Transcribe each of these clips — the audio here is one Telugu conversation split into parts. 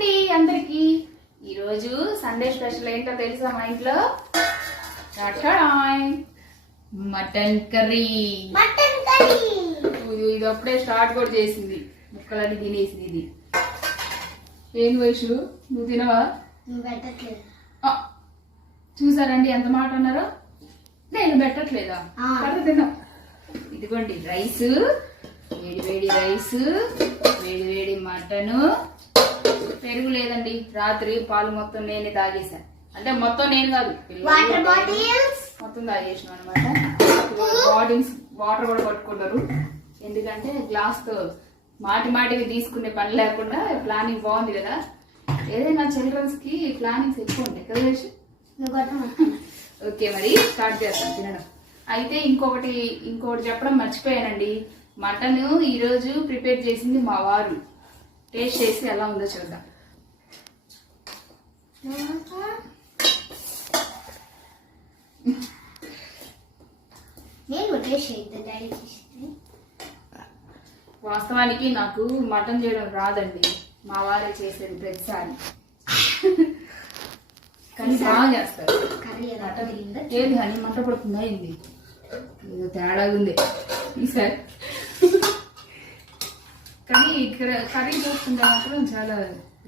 అండి అందరికి ఈరోజు సండే స్పెషల్ ఏంటో తెలుసా మా ఇంట్లో మటన్ కర్రీ. ఇది అప్పుడే స్టార్ట్ కూడా చేసింది, ముక్కలన్నీ తినేసింది. ఇది ఏం వయసు నువ్వు తినవా? చూసారండి ఎంత మాట అన్నారో, నేను పెట్టట్లేదా? తిన్నా. ఇదిగోండి రైస్, వేడి వేడి రైస్, వేడి వేడి మటను. పెరుగు లేదండి, రాత్రి పాలు మొత్తం నేనే తాగేసాను. అంటే మొత్తం నేను కాదు, మొత్తం తాగేసాను అనమాట. బాటిల్స్ వాటర్ కూడా పట్టుకుంటారు, ఎందుకంటే గ్లాస్ తో మాటికి తీసుకునే పని లేకుండా. ప్లానింగ్ బాగుంది కదా, ఏదైనా చిల్డ్రన్స్ కి ప్లానింగ్స్ ఎక్కువ ఉంటాయి కదా వేసి. ఓకే, మరి స్టార్ట్ చేస్తాం తినడం. అయితే ఇంకొకటి చెప్పడం మర్చిపోయానండి. మటన్ ఈరోజు ప్రిపేర్ చేసింది మా వారు. టేస్ట్ చేసి ఎలా ఉందో చూద్దాం. వాస్తవానికి నాకు మటన్ చేయడం రాదండి, మా వారే చేసేది ప్రతిసారి. కానీ బాగా చేస్తారు. ఏది హనీ మంట పడుతుందా? ఏంది ఏదో తేడా ఉంది ఈసారి. కానీ ఇక్కడ కర్రీ చూస్తుంటే మాత్రం చాలా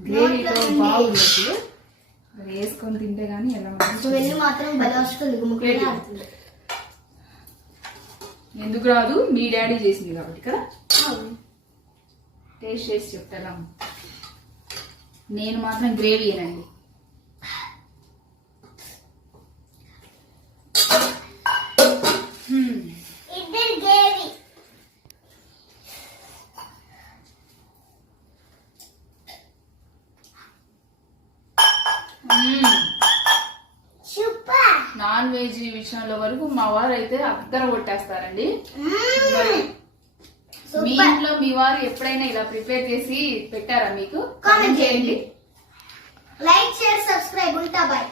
గ్రేవీతో బాగుంది. అసలు అది వేసుకొని తింటే గానీ ఎలా ఎందుకు రాదు, మీ డాడీ చేసింది కాబట్టి కదా. టేస్ట్ చేసి చెప్తా. నేను మాత్రం గ్రేవీ ఏనండి. నాన్ వెజ్ విషయంలో వరకు మా వారు అయితే అద్దర కొట్టేస్తారండి. మరి మీ ఇంట్లో మీ వారు ఎప్పుడైనా ఇలా ప్రిపేర్ చేసి పెట్టారా? మీకు కామెంట్ చేయండి. Like share subscribe. ఉంటా బాయ్.